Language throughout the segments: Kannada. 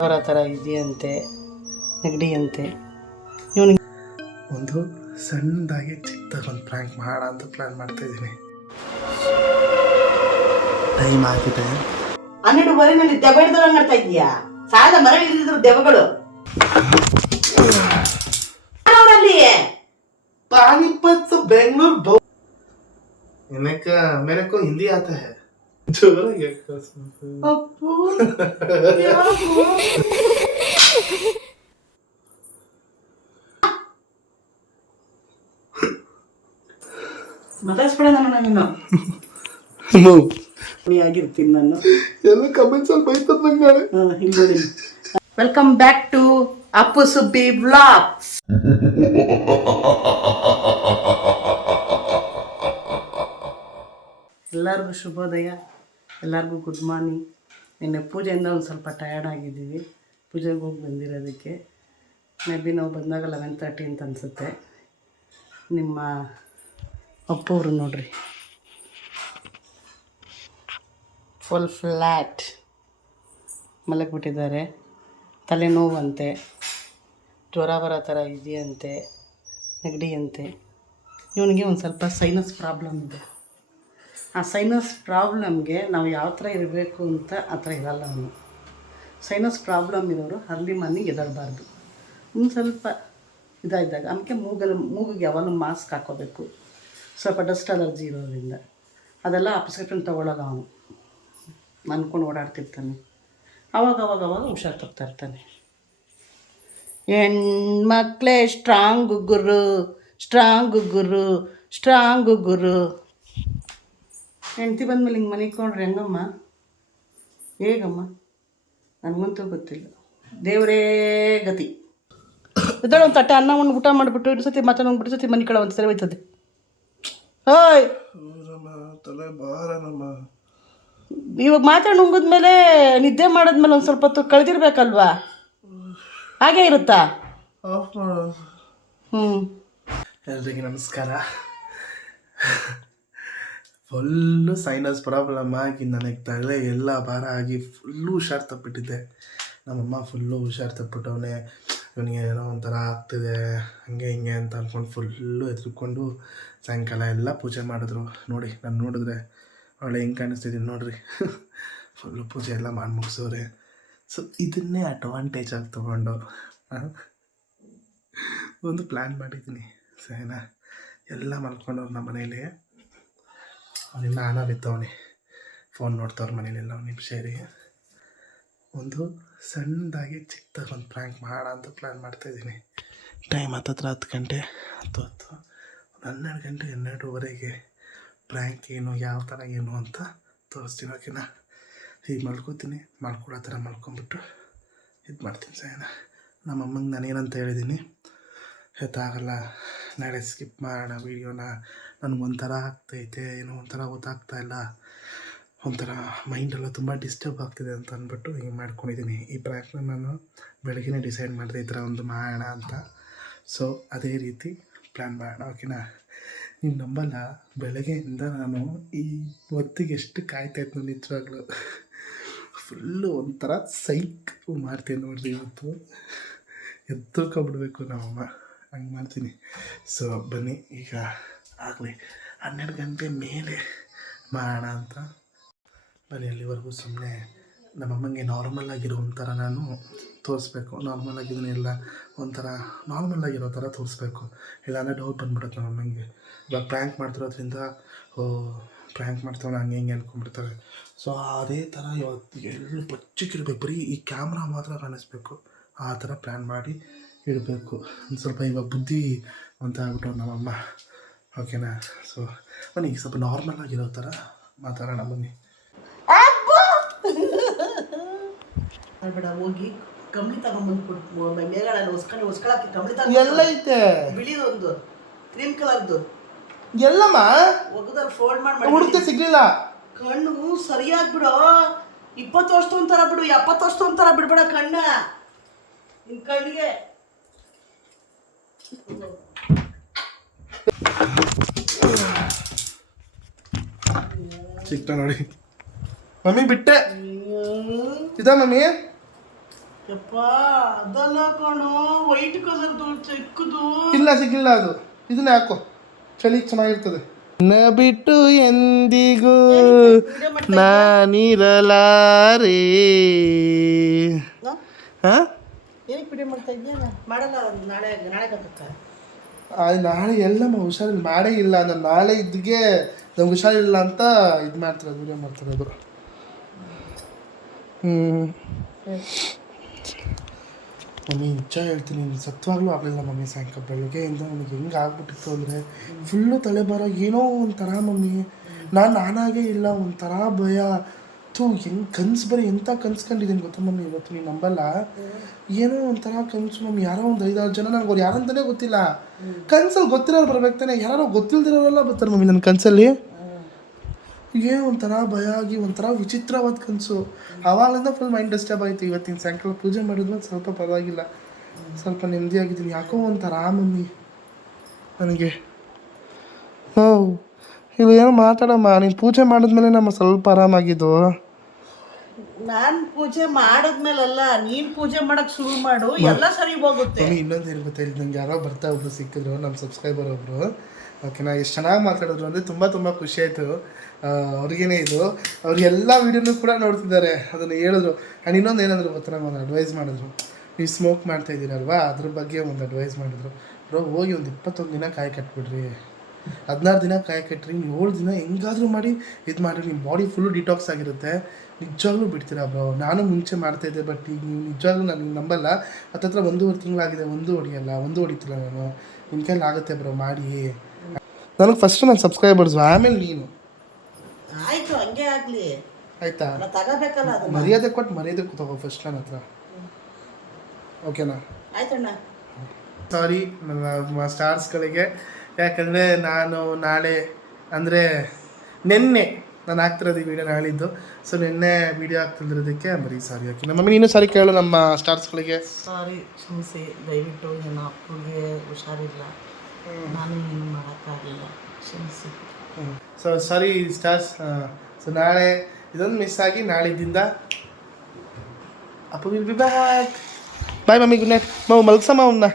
ಅವರ ಥರ ಇದೆಯಂತೆ, ನೆಗಡಿಯಂತೆ. ಇವನಿಗೆ ಒಂದು ಸಣ್ಣದಾಗಿ ಚಿಕ್ಕದಾಗಿ ಒಂದು ಪ್ರ್ಯಾಂಕ್ ಮಾಡೋಣ ಅಂತ ಪ್ಲ್ಯಾನ್ ಮಾಡ್ತಾ ಇದ್ದೀನಿ. ಟೈಮ್ ಆಗಿದೆ. 12:30 ದೆವ್ವ ಹಿಡಿದವಂಗೆ ಮಾಡ್ತಾ ಇದೀಯಾ? ಸಾಲದ ಮರ ಹಿಡಿದಿದ್ರು ದೆವ್ವಗಳು. ಅವರಲ್ಲಿ पानीपत से बेंगलुरु बहुत मेरे को हिंदी आता है. जोराಗಿ ಅಪ್ಪು ಮಾತಾಡ್ಸ್ಬೇಡ ನಮ್ಮನ್ನ. ಆಗಿರ್ತೀನಿ ನಾನು. ಎಲ್ಲ ಕಮೆಂಟ್ಸ್ ಅಲ್ಲಿ ಬೈತದ ನಂಗೆ ನಾಳೆ. ಇಲ್ಲಿ welcome back to Appu Subbi vlogs. ಎಲ್ಲರಿಗೂ ಶುಭೋದಯ, ಎಲ್ಲರಿಗೂ ಗುಡ್ ಮಾರ್ನಿಂಗ್. ನಿನ್ನೆ ಪೂಜೆಯಿಂದ ಒಂದು ಸ್ವಲ್ಪ ಟಯರ್ಡ್ ಆಗಿದ್ದೀವಿ. ಪೂಜೆಗೆ ಹೋಗಿ ಬಂದಿರೋದಕ್ಕೆ ಮೇ ಬಿ ನಾವು ಬಂದಾಗ 11:30 ಅಂತ ಅನಿಸುತ್ತೆ. ನಿಮ್ಮ ಅಪ್ಪವರು ನೋಡ್ರಿ, ಫುಲ್ ಫ್ಲ್ಯಾಟ್ ಮಲಗಿಬಿಟ್ಟಿದ್ದಾರೆ. ತಲೆನೋವಂತೆ, ಜ್ವರ ಬರೋ ಥರ ಇದೆಯಂತೆ, ನೆಗಡಿಯಂತೆ. ಇವನಿಗೆ ಒಂದು ಸ್ವಲ್ಪ ಸೈನಸ್ ಪ್ರಾಬ್ಲಮ್ ಇದೆ. ಆ ಸೈನಸ್ ಪ್ರಾಬ್ಲಮ್ಗೆ ನಾವು ಯಾವ ಥರ ಇರಬೇಕು ಅಂತ ಆ ಥರ ಇರಲ್ಲ ಅವನು. ಸೈನಸ್ ಪ್ರಾಬ್ಲಮ್ ಇರೋರು ಅರ್ಲಿ ಮಾರ್ನಿಂಗ್ ಎದಳಬಾರ್ದು. ಒಂದು ಸ್ವಲ್ಪ ಇದಾಗಿದ್ದಾಗ ಅದಕ್ಕೆ ಮೂಗಿಗೆ ಯಾವಾಗಲೂ ಮಾಸ್ಕ್ ಹಾಕ್ಕೋಬೇಕು. ಸ್ವಲ್ಪ ಡಸ್ಟ್ ಅಲರ್ಜಿ ಇರೋದ್ರಿಂದ ಅದೆಲ್ಲ ಪ್ರಿಸ್ಕ್ರಿಪ್ಷನ್ ತೊಗೊಳ್ಳೋಲ್ಲ ಅವನು. ಅಂದ್ಕೊಂಡು ಓಡಾಡ್ತಿರ್ತಾನೆ. ಅವಾಗ ಹುಷಾರು ತಗ್ತಾ ಇರ್ತಾನೆ. ಹೆಣ್ಮಕ್ಳೇ ಸ್ಟ್ರಾಂಗು ಗುರು, ಸ್ಟ್ರಾಂಗು ಗುರು, ಸ್ಟ್ರಾಂಗು ಗುರು. ಹೆಂಡ್ತಿ ಬಂದಮೇಲೆ ಹಿಂಗೆ ಮನಿಕೊಂಡ್ರೆ ಹೆಂಗಮ್ಮ, ಹೇಗಮ್ಮ? ನನಗಂತೂ ಗೊತ್ತಿಲ್ಲ. ದೇವರೇ ಗತಿ. ಇದೊಂದು ಒಂದು ತಟ್ಟೆ ಅನ್ನ ಊಟ ಮಾಡಿಬಿಟ್ಟು ಇನ್ನು ಸತಿ ಮಾತಾಡೋಗ್ಬಿಟ್ಟು ಸತಿ ಮನೆ ಕಡೆ ಒಂದು ಸರಿ ಹೋಯ್ತದೆ. ಓಯ್ ತಲೆ ಬಾರನಮ್ಮ. ಇವಾಗ ಮಾತಾಡಿ ನುಂಗಿದ್ಮೇಲೆ ನಿದ್ದೆ ಮಾಡಿದ್ಮೇಲೆ ಒಂದು ಸ್ವಲ್ಪ ಹೊತ್ತು ಕಳೆದಿರ್ಬೇಕಲ್ವಾ? ಹಾಗೇ ಇರುತ್ತಾ? ಆಫ್ ಮಾಡು. ಎಲ್ರಿಗೂ ನಮಸ್ಕಾರ. ಫುಲ್ಲು ಸೈನಸ್ ಪ್ರಾಬ್ಲಮ್ ಆಗಿ ನನಗೆ ತಲೆ ಎಲ್ಲ ಭಾರ ಆಗಿ ಫುಲ್ಲು ಹುಷಾರು ತಪ್ಪಿಟ್ಟಿದ್ದೆ. ನಮ್ಮಮ್ಮ ಫುಲ್ಲು ಹುಷಾರು ತಪ್ಪಿಟ್ಟವನೇ, ಇವನಿಗೆ ಏನೋ ಒಂಥರ ಆಗ್ತಿದೆ ಹಂಗೆ ಹಿಂಗೆ ಅಂತ ಅಂದ್ಕೊಂಡು ಫುಲ್ಲು ಎದ್ರುಕೊಂಡು ಸಾಯಂಕಾಲ ಎಲ್ಲ ಪೂಜೆ ಮಾಡಿದ್ರು. ನೋಡಿ ನಾನು ನೋಡಿದ್ರೆ ಒಳ್ಳೆ ಹೆಂಗೆ ಕಾಣಿಸ್ತಿದ್ದೀನಿ ನೋಡ್ರಿ. ಫುಲ್ಲು ಪೂಜೆ ಎಲ್ಲ ಮಾಡಿ ಮುಗಿಸೋರೆ. ಸೊ ಇದನ್ನೇ ಅಡ್ವಾಂಟೇಜ್ ಆಗಿ ತೊಗೊಂಡು ಒಂದು ಪ್ಲ್ಯಾನ್ ಮಾಡಿದ್ದೀನಿ. ಸರಿನಾ? ಎಲ್ಲ ಮಲ್ಕೊಂಡವ್ರು ನಮ್ಮ ಮನೇಲಿ. ಅವನಿಲ್ಲ ಹಣ ಬಿತ್ತವನಿ, ಫೋನ್ ನೋಡ್ತವ್ರ ಮನೇಲೆಲ್ಲ ಒಂದು ನಿಮಿಷ ಇರಿ. ಒಂದು ಸಣ್ಣದಾಗಿ ಚಿಕ್ಕದಾಗಿ ಒಂದು ಪ್ರ್ಯಾಂಕ್ ಮಾಡೋಣ ಅಂತ ಪ್ಲ್ಯಾನ್ ಮಾಡ್ತಾಯಿದ್ದೀನಿ. ಟೈಮ್ 10 ಗಂಟೆ 10 ಒಂದು 12 ಗಂಟೆ 12:30 ಪ್ರ್ಯಾಂಕ್ ಏನು ಯಾವ ಥರ ಏನು ಅಂತ ತೋರಿಸ್ತೀನಿ. ಓಕೆನಾ? ಈಗ ಮಲ್ಕೋತೀನಿ, ಮಲ್ಕೊಳ್ಳೋ ಥರ ಮಲ್ಕೊಂಬಿಟ್ಟು ಇದು ಮಾಡ್ತೀನಿ. ಸರಿನಾ? ನಮ್ಮಮ್ಮಂಗೆ ನಾನೇನಂತ ಹೇಳಿದ್ದೀನಿ, ಗೊತ್ತಾಗಲ್ಲ ನಾಳೆ ಸ್ಕಿಪ್ ಮಾಡೋಣ ವೀಡಿಯೋನ, ನನಗೊಂಥರ ಆಗ್ತೈತೆ, ಏನೋ ಒಂಥರ ಗೊತ್ತಾಗ್ತಾಯಿಲ್ಲ, ಒಂಥರ ಮೈಂಡೆಲ್ಲ ತುಂಬ ಡಿಸ್ಟರ್ಬ್ ಆಗ್ತಿದೆ ಅಂತ ಅಂದ್ಬಿಟ್ಟು ಹಿಂಗೆ ಮಾಡ್ಕೊಂಡಿದ್ದೀನಿ. ಈ ಪ್ರ್ಯಾಂಕ್ನ ನಾನು ಬೆಳಗ್ಗೆ ಡಿಸೈಡ್ ಮಾಡಿದೆ ಈ ಥರ ಒಂದು ಮಾಡೋಣ ಅಂತ. ಸೊ ಅದೇ ರೀತಿ ಪ್ಲ್ಯಾನ್ ಮಾಡೋಣ. ಓಕೆನಾ? ನೀವು ನಂಬಲ್ಲ, ಬೆಳಗ್ಗೆಯಿಂದ ನಾನು ಈ ಹೊತ್ತಿಗೆ ಎಷ್ಟು ಕಾಯ್ತಾಯಿತ್ತು ನಿಜವಾಗ್ಲೂ. ಫುಲ್ಲು ಒಂಥರ ಸೈಕ್ ಮಾಡ್ತೀನಿ ನೋಡ್ರಿ. ಇವತ್ತು ಎದ್ದುಕೊಬಿಡ್ಬೇಕು ನಮ್ಮಮ್ಮ, ಹಂಗೆ ಮಾಡ್ತೀನಿ. ಸೊ ಬನ್ನಿ ಈಗ ಆಗಲಿ 12 ಗಂಟೆ ಮೇಲೆ ಮಾಡೋಣ ಅಂತ ಬನ್ನಿ. ಅಲ್ಲಿವರೆಗೂ ಸುಮ್ಮನೆ ನಮ್ಮಮ್ಮಂಗೆ ನಾರ್ಮಲ್ ಆಗಿರೋ ಒಂಥರ ನಾನು ತೋರಿಸ್ಬೇಕು. ನಾರ್ಮಲ್ ಆಗಿದ್ದನ್ನೆಲ್ಲ ಒಂಥರ ನಾರ್ಮಲ್ ಆಗಿರೋ ಥರ ತೋರಿಸ್ಬೇಕು. ಇಲ್ಲಾಂದರೆ ಡೌಟ್ ಬಂದ್ಬಿಡುತ್ತೆ ನಮ್ಮಮ್ಮಂಗೆ. ಇವಾಗ ಪ್ರ್ಯಾಂಕ್ ಮಾಡ್ತಿರೋದ್ರಿಂದ ಪ್ರ್ಯಾಂಕ್ ಮಾಡ್ತಾವೆ ಹಂಗೆ ಹಿಂಗೆ ಅಂದ್ಕೊಂಡ್ಬಿಡ್ತಾರೆ. ಸೊ ಅದೇ ಥರ ಇವತ್ತು ಎಲ್ಲೂ ಬಚ್ಚಕ್ಕಿರ್ಬೇಕು, ಬರೀ ಈ ಕ್ಯಾಮ್ರಾ ಮಾತ್ರ ಕಾಣಿಸ್ಬೇಕು, ಆ ಥರ ಪ್ಲ್ಯಾನ್ ಮಾಡಿ ಇಡಬೇಕು. ಒಂದು ಸ್ವಲ್ಪ ಇವಾಗ ಬುದ್ಧಿ ಅಂತ ಆಗ್ಬಿಟ್ಟು ನಮ್ಮಮ್ಮ. ಓಕೆನಾ? ಸೊ ಬನ್ನಿ ಈಗ ಸ್ವಲ್ಪ ನಾರ್ಮಲ್ ಆಗಿರೋ ಥರ ಮಾತಾಡೋಣ ಬನ್ನಿ. ಬೇಡ, ಹೋಗಿ ಕಂಬಳಿ ತಗೊಂಡ್ಬಂದು ಕೊಡ್ತು. ಮೇಲ್ಗಡೆ ಹೊಸ್ಕೊಳಕ್ಕೆ ಕಂಬಳಿ ತಗೊಂಡು ಎಲ್ಲ ಐತೆ, ಬಿಳಿದೊಂದು ಕ್ರೀಮ್ ಕಲರ್ದು ಎಲ್ಲಮ್ಮ ಒಗದಲ್ಲಿ ಫೋಲ್ಡ್ ಮಾಡಿ ಹುಡುಕ್ತೆ ಸಿಗ್ಲಿಲ್ಲ. ಕಣ್ಣು ಸರಿಯಾಗಿ ಬಿಡು. 20 ವರ್ಷ ಒಂಥರ ಬಿಡು, 70 ವರ್ಷ ಒಂಥರ ಬಿಡ್ಬೇಡ ಕಣ್ಣ. ನಿನ್ ಕಣ್ಣಿಗೆ ಸಿಕ್ತ ನೋಡಿ. ಮಮ್ಮಿ ಬಿಟ್ಟೆ ಇದಾ ಮಮ್ಮಿ, ಯಪ್ಪ ಅದಲ್ಲ ಕಣೋ ವೈಟ್ ಕಲರ್ದು ಚಿಕ್ಕದು. ಇಲ್ಲ ಸಿಕ್ಕಿಲ್ಲ ಅದು, ಇದನ್ನೇ ಹಾಕೋ, ಚಳಿ ಚೆನ್ನಾಗಿರ್ತದೆ. ನ ಬಿಟ್ಟು ಎಂದಿಗೂ ನಾನಿರಲಾರೆ. ಹಾಂ ಏನಕ್ಕೆ ವಿಡಿಯೋ ಮಾಡ್ತಾ ಇದೆಯಾ? ಮಾಡಲ್ಲ, ನಾಳೆ ನಾಳೆ ಗೊತ್ತಾ? ನಾಳೆ ಎಲ್ಲಮ್ಮ ಹುಷಾರಿಲ್ಲ, ಮಾಡೇ ಇಲ್ಲ. ನಾನು ನಾಳೆ ಇದ್ದಿಗೆ ನಮ್ಗೆ ಹುಷಾರಿಲ್ಲ ಅಂತ ಇದು ಮಾಡ್ತಾರೆ, ವಿಡಿಯೋ ಮಾಡ್ತಾರೆ ಅದು. ಮಮ್ಮಿ ನಿಜ ಹೇಳ್ತೀನಿ, ಸತ್ವಾಗ್ಲೂ ಆಗಲಿಲ್ಲ ಮಮ್ಮಿ. ಸಾಯಂಕಾಲ ಬೆಳಗ್ಗೆಯಿಂದ ನನಗೆ ಹೆಂಗೆ ಆಗ್ಬಿಟ್ಟಿತ್ತು ಅಂದರೆ ಫುಲ್ಲು ತಲೆಬಾರ, ಏನೋ ಒಂಥರ ಮಮ್ಮಿ. ನಾನಾಗೇ ಇಲ್ಲ, ಒಂಥರ ಭಯ. ಹೆಂಗೆ ಕನ್ಸು ಬರೀ ಎಂಥ ಕನ್ಸ್ಕೊಂಡಿದ್ದೀನಿ ಗೊತ್ತಾ ಮಮ್ಮಿ. ಇವತ್ತು ನೀವು ನಂಬಲ್ಲ, ಏನೋ ಒಂಥರ ಕನಸು ಮಮ್ಮಿ. ಯಾರೋ ಒಂದು 5-6 ಜನ, ನನಗೆ ಅವ್ರು ಯಾರಂತಲೇ ಗೊತ್ತಿಲ್ಲ. ಕನ್ಸಲ್ಲಿ ಗೊತ್ತಿರೋರು ಬರ್ಬೇಕು ತಾನೆ, ಯಾರೋ ಗೊತ್ತಿಲ್ದಿರೋರೆಲ್ಲ ಬರ್ತಾರೆ ಮಮ್ಮಿ ನನ್ನ ಕನಸಲ್ಲಿ. ಏನೋ ಒಂಥರ ಭಯ ಆಗಿ ಒಂಥರ ವಿಚಿತ್ರವಾದ ಕನಸು. ಆವಾಗಲಿಂದ ಫುಲ್ ಮೈಂಡ್ ಡಿಸ್ಟರ್ಬ್ ಆಯಿತು. ಇವತ್ತಿನ ಸಾಯಂಕಾಲ ಪೂಜೆ ಮಾಡಿದ್ಮೇಲೆ ಸ್ವಲ್ಪ ಪರವಾಗಿಲ್ಲ, ಸ್ವಲ್ಪ ನೆಮ್ಮದಿಯಾಗಿದ್ದೀನಿ. ಯಾಕೋ ಒಂಥರ ಮಮ್ಮಿ ನನಗೆ. ಇಲ್ಲಿ ಏನೋ ಮಾತಾಡಮ್ಮ, ನೀನು ಪೂಜೆ ಮಾಡಿದ್ಮೇಲೆ ನಮ್ಮ ಸ್ವಲ್ಪ ಆರಾಮಾಗಿದ್ದು. ನಾನು ಪೂಜೆ ಮಾಡಿದ್ಮೇಲಲ್ಲ, ನೀನು ಪೂಜೆ ಮಾಡಕ್ಕೆ ಶುರು ಮಾಡು, ಎಲ್ಲ ಸರಿ ಹೋಗುತ್ತೆ. ಇನ್ನೊಂದು ಏನು ಗೊತ್ತಾ, ಇಲ್ಲಿ ನಂಗೆ ಯಾರೋ ಬರ್ತಾ ಒಬ್ರು ಸಿಕ್ಕಿದ್ರು, ನಮ್ಮ ಸಬ್ಸ್ಕ್ರೈಬರ್ ಒಬ್ಬರು. ಓಕೆನಾ, ಎಷ್ಟು ಚೆನ್ನಾಗಿ ಮಾತಾಡಿದ್ರು ಅಂದರೆ ತುಂಬ ತುಂಬ ಖುಷಿ ಆಯಿತು. ಅವ್ರಿಗೇನೆ ಇದು, ಅವ್ರು ಎಲ್ಲ ವೀಡಿಯೋನೂ ಕೂಡ ನೋಡ್ತಿದ್ದಾರೆ. ಅದನ್ನು ಹೇಳಿದ್ರು. ಆ್ಯಂಡ್ ಇನ್ನೊಂದು ಏನಂದ್ರು ಗೊತ್ತಾ, ನಾನು ಅಡ್ವೈಸ್ ಮಾಡಿದ್ರು. ನೀವು ಸ್ಮೋಕ್ ಮಾಡ್ತಾ ಇದ್ದೀರಲ್ವಾ, ಅದ್ರ ಬಗ್ಗೆ ಒಂದು ಅಡ್ವೈಸ್ ಮಾಡಿದ್ರು. ಬ್ರೋ, ಹೋಗಿ ಒಂದು 21 ದಿನ ಕಾಯಿ ಕಟ್ಬಿಡ್ರಿ, 16 ದಿನ ಕಾಯಿ ಕಟ್ಟ್ರಿ, 7 ದಿನ ಹೆಂಗಾದರೂ ಮಾಡಿ ಇದು ಮಾಡಿರಿ, ನಿಮ್ಮ ಬಾಡಿ ಫುಲ್ಲು ಡಿಟಾಕ್ಸ್ ಆಗಿರುತ್ತೆ. ನಿಜವಾಗ್ಲೂ ಬಿಡ್ತೀರಾ ಬ್ರೋ. ನಾನು ಮುಂಚೆ ಮಾಡ್ತಾಯಿದ್ದೆ, ಬಟ್ ಈಗ ನೀವು ನಿಜವಾಗ್ಲೂ ನನಗೆ ನಂಬಲ್ಲ. ಹತ್ತತ್ರ 1.5 ತಿಂಗಳಾಗಿದೆ, ಒಂದು ಹೊಡಿತಿಲ್ಲ ನಾನು. ನಿಮ್ಮ ಕೈಲಿ ಆಗುತ್ತೆ ಬ್ರೋ, ಮಾಡಿ. ನನಗೆ ಫಸ್ಟ್ ನನ್ನ ಸಬ್ಸ್ಕ್ರೈಬರ್ಸು, ಆಮೇಲೆ ನೀನು. ಆಯ್ತು, ಹಂಗೆ ಆಗಲಿ. ಆಯಿತಾ, ತಗೋಬೇಕಲ್ಲ ಅದು. ಮರ್ಯಾದೆ ಕೊಟ್ಟು ಮರ್ಯಾದೆ ತಗೋ ಫಸ್ಟ್ ನನ್ನ ಹತ್ರ. ಓಕೆನಾ? ಆಯ್ತಣ್ಣ. ಸಾರಿ ನನ್ನ ಸ್ಟಾರ್ಸ್ಗಳಿಗೆ, ಯಾಕಂದರೆ ನಾನು ನಾಳೆ ಅಂದರೆ ನೆನ್ನೆ ನಾನು ಹಾಕ್ತಿರೋದು ಈ ವಿಡಿಯೋ ನಾಳಿದ್ದು. ಸೊ ನಿನ್ನೆ ವೀಡಿಯೋ ಹಾಕ್ತಿರೋದಕ್ಕೆ ಬರೀ ಸಾರಿ. ಓಕೆ ನಮ್ಮ ಮಮ್ಮಿ, ನೀನು ಸಾರಿ ಕೇಳು ನಮ್ಮ ಸ್ಟಾರ್ಸ್ಗಳಿಗೆ. ಸಾರಿ, ಕ್ಷಮಿಸಿ ದಯವಿಟ್ಟು. ನನ್ನ ಅಪ್ಪಗೆ ಹುಷಾರಿಲ್ಲ, ನಾನು ಏನು ಮಾಡೋಕ್ಕಾಗಲಿಲ್ಲ, ಕ್ಷಮಿಸಿ. So sorry stars. ಸೊ ನಾಳೆ ಇದೊಂದು ಮಿಸ್ ಆಗಿ ನಾಳಿದ್ದಿಂದ ಅಪ್ಪ will be back. Bye mummy, good night. ನಾವು ಮಲ್ಸಮ್ಮ ಅವನ್ನ.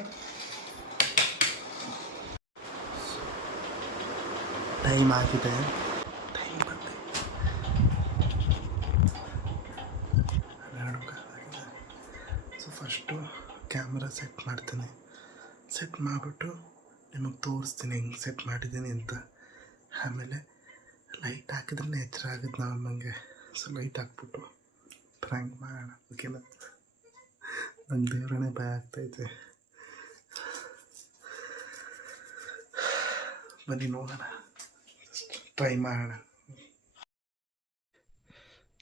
ಟೈಮ್ ಆಗಿದೆ, ಟೈಮ್ ಬಂದೆ 12 ಆಗಿದೆ. ಸೊ ಫಸ್ಟು ಕ್ಯಾಮ್ರಾ ಸೆಟ್ ಮಾಡ್ತೀನಿ. ಸೆಟ್ ಮಾಡಿಬಿಟ್ಟು ನಿಮಗೆ ತೋರಿಸ್ತೀನಿ ಹೆಂಗೆ ಸೆಟ್ ಮಾಡಿದ್ದೀನಿ ಅಂತ. ಆಮೇಲೆ ಲೈಟ್ ಹಾಕಿದ್ರೆ ಎಚ್ಚರ ಆಗುತ್ತೆ ನಮ್ಮಂಗೆ. ಸೊ ಲೈಟ್ ಹಾಕ್ಬಿಟ್ಟು ಪ್ರ್ಯಾಂಕ್ ಮಾಡೋಣ, ಓಕೆನಾ? ನಂಗೆ ದೇವ್ರೇ ಭಯ ಆಗ್ತೈತೆ. ಬನ್ನಿ ನೋಡೋಣ, ಟ್ರೈ ಮಾಡೋಣ.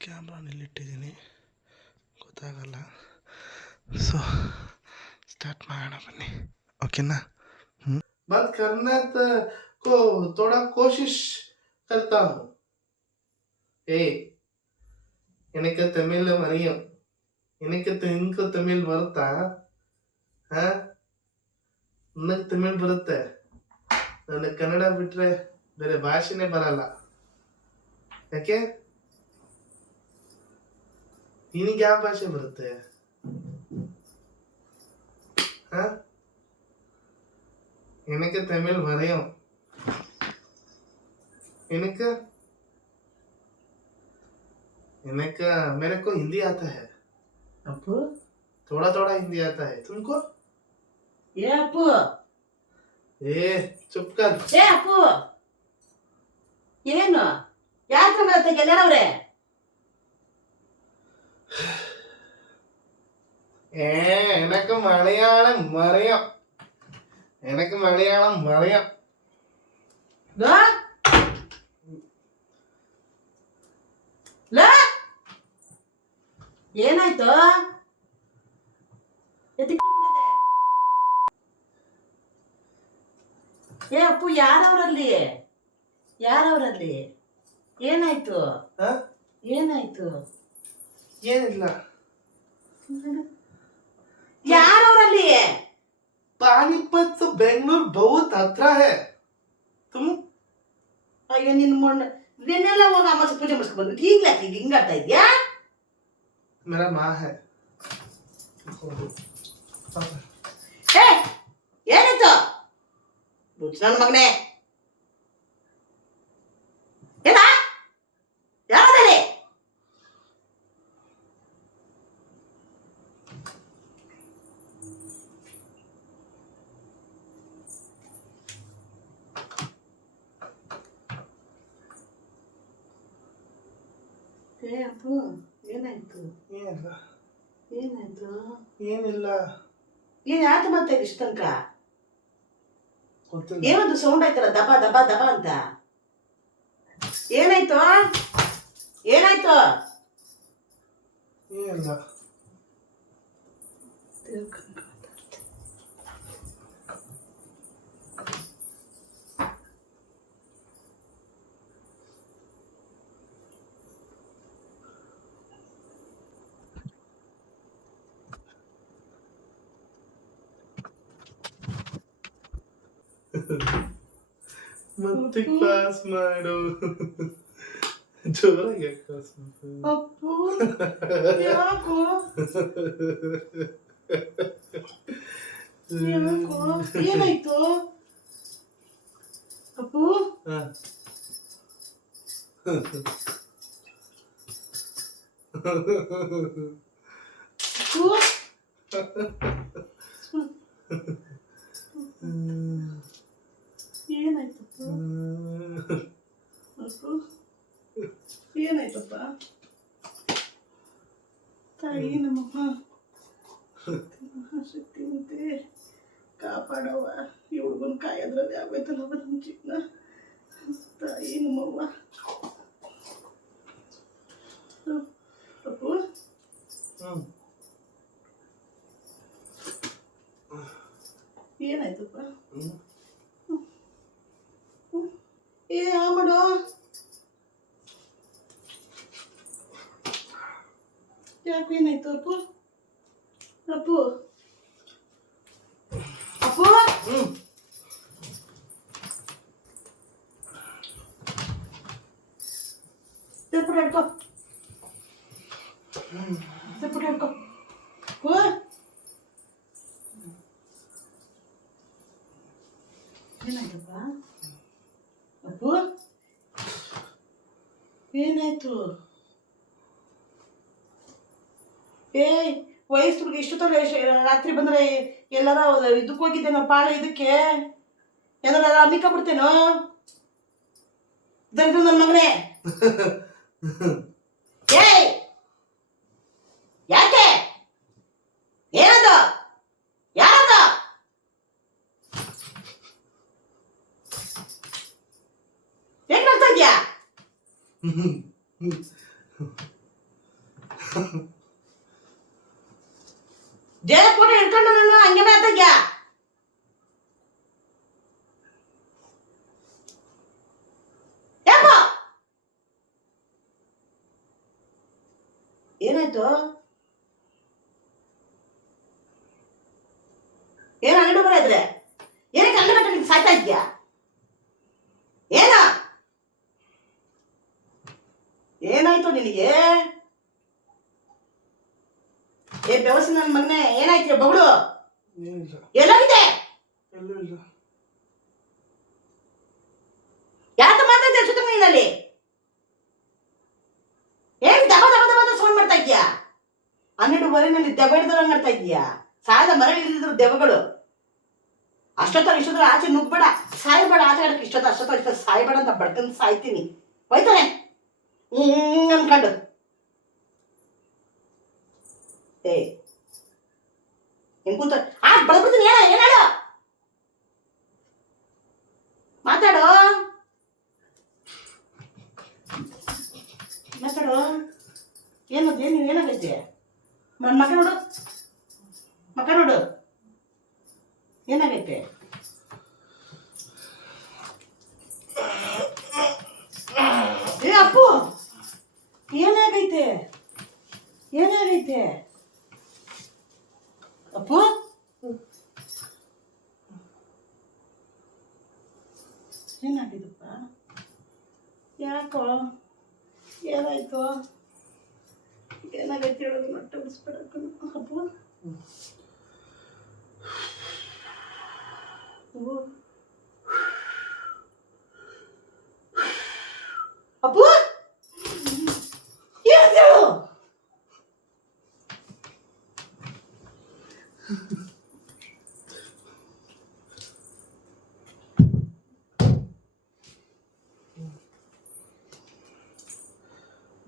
ಕ್ಯಾಮ್ರಾನ ಇಲ್ಲಿಟ್ಟಿದ್ದೀನಿ, ಗೊತ್ತಾಗಲ್ಲ. ಸೊ ಸ್ಟಾರ್ಟ್ ಮಾಡೋಣ ಬನ್ನಿ, ಓಕೆನಾ? बात करना को थोड़ा कोशिश करता हूँ. எனக்கு தமிழ் வரையும், எனக்கு தமிழ್ ಬರುತ್ತಾ? ನನಗೆ ತಮಿಳ್ ಬರುತ್ತೆ, ನನಗೆ ಕನ್ನಡ ಬಿಟ್ಟರೆ ಬೇರೆ ಭಾಷೆನೇ ಬರಲ್ಲ. ಯಾಕೆ? ನಿನಗೆ ಯಾವ ಭಾಷೆ ಬರುತ್ತೆ? எனக்கு तमिल வரையும், எனக்கு मेरे को हिंदी आता है. ಅಪ್ಪು, थोड़ा थोड़ा हिंदी आता है. तुमको? ಏ ಅಪ್ಪು, चुप कर. ಏ ಅಪ್ಪು, ಏನು ಯಾಕೆ ಗೆಲ್ಲವ್ರೆ? எனக்கு மலையாளம் வரையும், எனக்கு மலையாளம் வரையும். ಏನಾಯ್ತು? ಏ ಅಪ್ಪು, ಯಾರವ್ರಲ್ಲಿ? ಏನಾಯ್ತು? ಏನಾಯ್ತು? ಏನಿಲ್ಲ. ಯಾರವ್ರಲ್ಲಿ? पानीपत से बेंगलुरु बहुत हत्र है. तुम? ಅಯ್ಯೋ ನಿನ್ನೆಲ್ಲ ಹೋಗಿ ಅಮ್ಮ ಪೂಜೆ ಮಾಡಿಸ್ಕೊಂಡು ಬಂದು ಈಗಲೇ ಹಿಂಗಾಡ್ತಾ ಇದ್ಯಾ? मेरा माँ है. ಏ ಏನಾಯ್ತು ರುಚಿ ನನ್ನ ಮಗನೇ ಏನ ಯಾರದಲ್ಲಿ ಏ ಅಪ್ಪು ಏನಾಯ್ತು ಏನಿಲ್ಲ ಏನಾಯ್ತು ಏನಿಲ್ಲ ಏನ್ ಯಾಕೆ ಮತ್ತೆ ಇಷ್ಟ ತನಕ ಗೊತ್ತಿಲ್ಲ ಏನದು ಸೌಂಡ್ ಆಯ್ತಲ್ಲ ದಬ ದಬ ದಬ ಅಂತ ಏನಾಯ್ತು ಏನಾಯ್ತು ಏನಿಲ್ಲ ಮತ್ತೆ ಕ್ಲಾಸ್ ಮಾಡು ಜೋರಾಗಿ ಕ್ಲಾಸ್ ಮಾಡು ಅಪ್ಪು ಯಾಕೋ ಯಾಕೋ ಏನಾಯ್ತು ಅಪ್ಪು ಹಾ. ಅಪ್ಪು ಏನಾಯ್ತಪ್ಪ ಅಪ್ಪು ಏನಾಯ್ತಪ್ಪ ತಾಯಿ ನಮ್ಮಪ್ಪ ಶಕ್ತಿವಂತೆ ಕಾಪಾಡವ ಈ ಹುಡುಗನ ಕಾಯೋದ್ರಲ್ಲಿ ಆಗೋಯ್ತಲ್ಲ ನಮ್ಮ ಜೀವನ ತಾಯಿ ನಮ್ಮವ್ವ ಅಪ್ಪು ಏನಾಯ್ತಪ್ಪ ಏ ಆ ಮಾಡು ಯಾಕೆ ಏನಾಯ್ತು ಅಪ್ಪು ಅಪ್ಪು ಅಪ್ಪು ಸೇರ್ಪಡೆ ಹಿಡ್ಕೊ ಸೇರ್ಪಡೆ ಹಿಡ್ಕೊ ಅಪ್ಪು ಏನಾಯ್ತಪ್ಪ ಅಪ್ಪು ಏನಾಯ್ತು ಏ ವಯಸ್ಸಿಗೆ ಇಷ್ಟೊತ್ತಲ್ಲ ರಾತ್ರಿ ಬಂದ್ರೆ ಎಲ್ಲಾರ ಇದಕ್ಕೆ ಹೋಗಿದ್ದೇನೋ ಪಾಳೆ ಇದಕ್ಕೆ ಏನಾರ ಅಮ್ಮಿಕ ಬಿಡ್ತೇನೋ ದರಿದ್ರ ನನ್ನ ಮಗನೇ ಏಯ್ ಯಾಕೆ ಏನದು ಯಾರದು ಹೇಗೆ ಮಾಡ್ತಾ ಇದ್ಯಾ ಜಯಪುರ ಹಿಡ್ಕೊಂಡು ನಾನು ಹಂಗೆ ಮಾಡ್ತಾ ಇದ್ಯಾ ಯಾಕೋ ಏನಾಯ್ತು ಏನು ಅಂಗಡಿ ಬರೋದ್ರೆ ಏನಕ್ಕೆ ಅಂಗಡಿ ಬಟ್ಟೆ ಸಾಯ್ತಾ ಇದ್ಯಾ ಏನ ಏನಾಯ್ತು ನಿನಗೆ ಏ ಬೆವಸಿ ನನ್ನ ಮಗನೇ ಏನಾಯ್ತು ಬಗಳು ಏನಿಲ್ಲ ಎಲ್ಲೋಗಿದೆ ಎಲ್ಲೂ ಇಲ್ಲ ಯಾಕೆ ಮಾತಾಡ್ತಾ ಸುತ್ತ ನೀನಲ್ಲಿ ಏನ್ ದಬ ದಬ ದಬ ಸೌಂಡ್ ಮಾಡ್ತಾ ಇದ್ಯಾ 12:30 ದೆಬ್ಬ ಹಿಡ್ದಂಗ್ ಮಾಡ್ತಾ ಇದ್ಯಾ ಸಾಯದ ಮರಳಿ ಇಳಿದಿದ್ರು ದೆವ್ವಗಳು ಇಷ್ಟೊತ್ತರ ಆಚೆ ನುಗ್ಬೇಡ ಸಾಯ್ಬೇಡ ಆಚೆ ಆಡಕ್ಕೆ ಅಷ್ಟೊತ್ತ ಸಾಯ್ಬೇಡ ಅಂತ ಬಡ್ಕೊಂಡು ಸಾಯ್ತೀನಿ ಹೋಯ್ತಾನೆ ಅನ್ಕೊಂಡು ಏ ಹೆಂಗ್ ಕೂತ ಬಡ್ಬಿಡ್ತೀನಿ ಏನ್ ಹೇಳು ಮಾತಾಡು ಮಾತಾಡು ಏನಾಗೈತೆ ಮಕ್ಕ ನೋಡು ಏನಾಗೈತೆ ಏ ಅಪ್ಪು ಏನಾಗೈತೆ ಅಪ್ಪು ಏನಾಗಿದಪ್ಪ ಯಾಕೋ ಏನಾಯ್ತು ಏನಾಗೈತೆ ಹೇಳೋದು ಮಟ್ಟ ಉಳಿಸ್ಬೇಡ ಅಪ್ಪು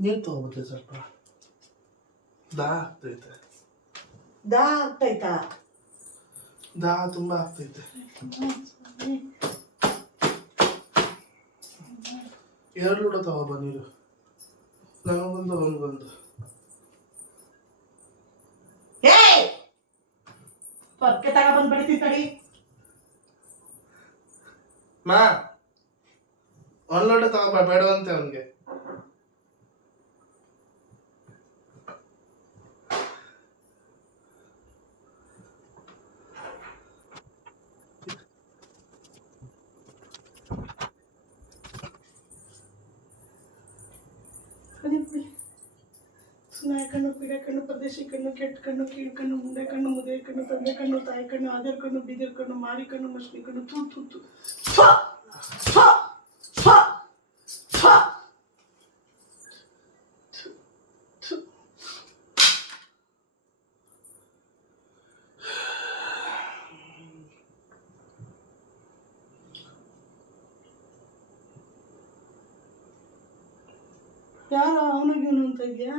ನೀರು ತಗೋಬಿಟ್ಟೆ ಸ್ವಲ್ಪ ಆಗ್ತೈತೆ. ಆಗ್ತೈತಾ? ತುಂಬಾ ಆಗ್ತೈತೆ. 2 ಲೋಟ ತಗೋಬ ನೀರು, ನನಗೊಂದು ಅವನಿಗೊಂದು. ಪಕ್ಕೆ ತಗೊಬಂದು ಬಡಿತೀವಿ ತಡಿ. ಮಾ 1 ಲೋಟ ತಗೋಬ, ಬೇಡವಂತೆ ಅವನಿಗೆ. ಸುನಾಯ ಕಣ್ಣು, ಪೀಡ ಕಣ್ಣು, ಪರದೇಶಿ ಕಣ್ಣು, ಕೆಟ್ಟ ಕಣ್ಣು, ಕೀಳು ಕಣ್ಣು, ಮುಂದೆ ಕಣ್ಣು, ಮುದೆ ಕಣ್ಣು, ತಂದೆ ಕಣ್ಣು, ತಾಯಿ ಕಣ್ಣು, ಆದರ್ ಕಣ್ಣು, ಬೀದರ್ ಕಣ್ಣು, ಮಾರಿ ಕಣ್ಣು, ಮಶ್ನಿ ಕಣ್ಣು, ತೂ ತೂ ತೂ. ಯಾರು ಅವನಿಗೇನು ಅಂತ ಇದೆಯಾ?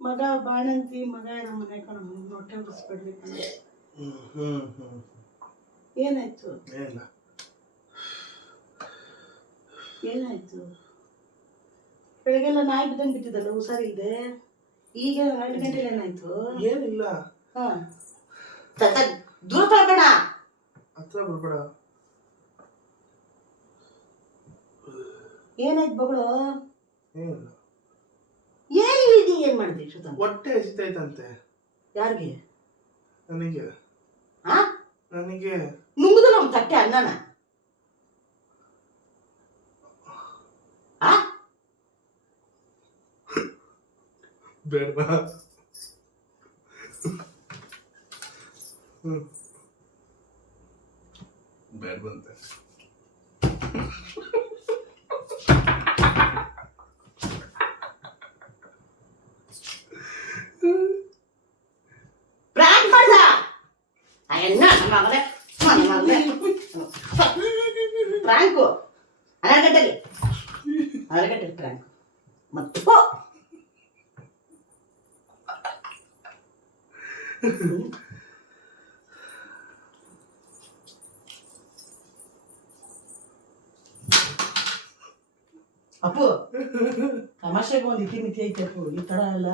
ಮಗ ಬಾಣಂತಿ ಮಗ ನಮ್ಮ ಮನೆ ಕಣ, ಹೊಟ್ಟೆ ಬಿಡಿಸ್ಬೇಡ್ರಿ. ಏನಾಯ್ತು? ಏನಾಯ್ತು? ಬೆಳಗ್ಗೆಲ್ಲ ನಾಯಿ ಬಿದ್ದಂಗೆ ಬಿಟ್ಟಿದ್ದಲ್ಲ, ಹುಷಾರಿಲ್ದೆ. ಈಗ 2 ಗಂಟೆಲಿ ಏನಾಯ್ತು? ಏನಿಲ್ಲ. ಹಾ, ದೂರ ತಗೋಬೇಡ, ಹತ್ರ ಬರ್ಬೇಡ. ಏನಾಯ್ತು ಬಗಳು? ಏನಿಲ್ಲ. ಏನ್ ಮಾಡಿದ್ರಿ? ಹೊಟ್ಟೆ ಹಸಿತೈತಂತೆ. ಯಾರಿಗೆ? ನನಗೆ. ನನಗೆ ನುಂಗುದು ನಮ್ಮ ತಟ್ಟೆ ಅನ್ನನ. ಬೇಡ. ಬೇಡ ಬಂತೆ. ಪ್ರಾಂಕ್ ಮಾಡ್ದ ಪ್ರಾಂಕು 12 ಗಂಟೆಲಿ ಪ್ರಾಂಕ್ ಮತ್ತು ಅಪ್ಪು ತಮಾಷೆಗೆ ಒಂದು ಇತಿಮಿತಿ ಐತೆ ಅಪ್ಪು. ಈ ಥರ ಎಲ್ಲ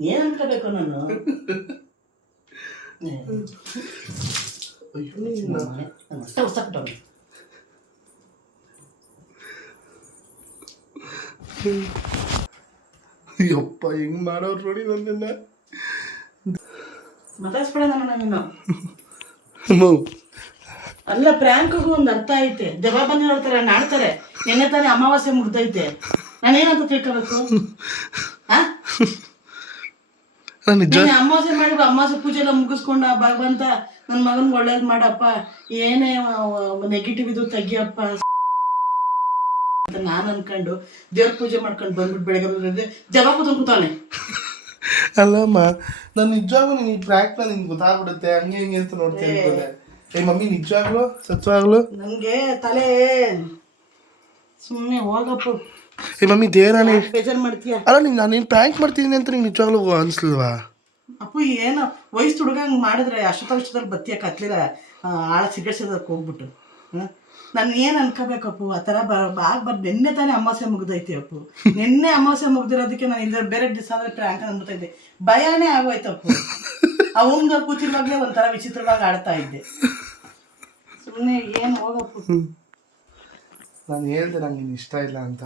ಏನು ಅನ್ಕೋಬೇಕು ನಾನು? ಯಪ್ಪ ಹೆಂಗ್ ಮಾಡೋರು ನೋಡಿ ನನ್ನನ್ನ. ಮಾತಾಡ್ಸ್ಬೇಡ ನಾನು. ಅಲ್ಲ, ಪ್ರ್ಯಾಂಕ್ಗೂ ಒಂದು ಅರ್ಥ ಐತೆ. ದೆವ್ವ ಬಂದು ಹೇಳ್ತಾರೆ, ನಾಡ್ತಾರೆ. ನಿನ್ನೆ ತಾನೇ ಅಮಾವಾಸ್ಯೆ ಮುಗ್ದೈತೆ, ನಾನೇನಂತ ತಿಳ್ಕೋಬೇಕು? ಅಮಾವಾಸ್ಯೆ ಮಾಡಿ ಅಮಾವಾಸ್ಯೆ ಪೂಜೆ ಎಲ್ಲ ಮುಗಿಸ್ಕೊಂಡ ಭಗವಂತ ನನ್ನ ಮಗನ್ಗೆ ಒಳ್ಳೇದು ಮಾಡಪ್ಪ, ಏನೇ ನೆಗೆಟಿವ್ ಇದು ತೆಗಿಯಪ್ಪ ಅಂತ ನಾನು ಅನ್ಕೊಂಡು ದೇವ್ರ ಪೂಜೆ ಮಾಡ್ಕೊಂಡು ಬಂದ್ಬಿಟ್ಟು ಬೆಳಗ್ಗೆ ದೆವ್ವ ಕೂತಾನೆ. ಅಲ್ಲಮ್ಮ, ನಾನು ನಿಜವಾಗ್ಲೂ ನೀನು ಈ ಪ್ರಾಕ್ಟ್ ನಿನ್ಗೆ ಗೊತ್ತಾಗ್ಬಿಡುತ್ತೆ ಹಂಗೆ ಹಿಂಗೆ ಅಂತ ನೋಡ್ತೀನಿ. ಮಮ್ಮಿ ನಿಜವಾಗ್ಲೂ ಸತ್ವಾಗ್ಲೂ ನನಗೆ ತಲೆ ಸುಮ್ಮನೆ ಹೋಗಪ್ಪ. ಮಮ್ಮಿ ದೇವರಾಣಿ ಬೇಜಾರು ಮಾಡ್ತೀಯ? ಅಲ್ಲ, ನಾನೇನು ಪ್ರ್ಯಾಂಕ್ ಮಾಡ್ತಿದ್ದೀನಿ ಅಂತ ನಿಂಗೆ ನಿಜವಾಗ್ಲೂ ಅನ್ಸ್ಲಿಲ್ವಾ? ಅಪ್ಪು ಏನು ವಯಸ್ಸು ಹುಡುಗಂಗೆ ಮಾಡಿದ್ರೆ ಅಷ್ಟೊತ್ತಲ್ಲಿ ಬತ್ತಿಯ ಕತ್ಲಿರ ಆಳ ಸಿಗರೇಟ್ ಸೇದಕ್ಕೆ ಹೋಗ್ಬಿಟ್ಟು ನಾನು ಏನು ಅನ್ಕೋಬೇಕಪ್ಪು? ಆ ಥರ ಆಗ್ಬಾರ್ದು. ನಿನ್ನೆ ತಾನೇ ಅಮಾವಾಸ್ಯೆ ಮುಗ್ದೈತಿ ಅಪ್ಪು. ನಿನ್ನೆ ಅಮಾವಾಸ್ಯೆ ಮುಗ್ದಿರೋದಕ್ಕೆ ನಾನು ಇಲ್ಲದ್ರೆ ಬೇರೆ ದಿವಸ ಅಂದರೆ ಪ್ರ್ಯಾಂಕ್ ಅಂದ್ಬಿಟ್ಟೈತೆ. ಭಯನೇ ಆಗೋಯ್ತಪ್ಪು. ಅವಂಗ ಕೂತಿರುವಾಗಲೇ ಒಂಥರ ವಿಚಿತ್ರವಾಗಿ ಆಡ್ತಾ ಇದ್ದೆ. ಸುಮ್ಮನೆ ಏನು ಹೋಗಪ್ಪು. ನಾನು ಹೇಳ್ದೆ ನಂಗೆ ನೀನು ಇಷ್ಟ ಇಲ್ಲ ಅಂತ.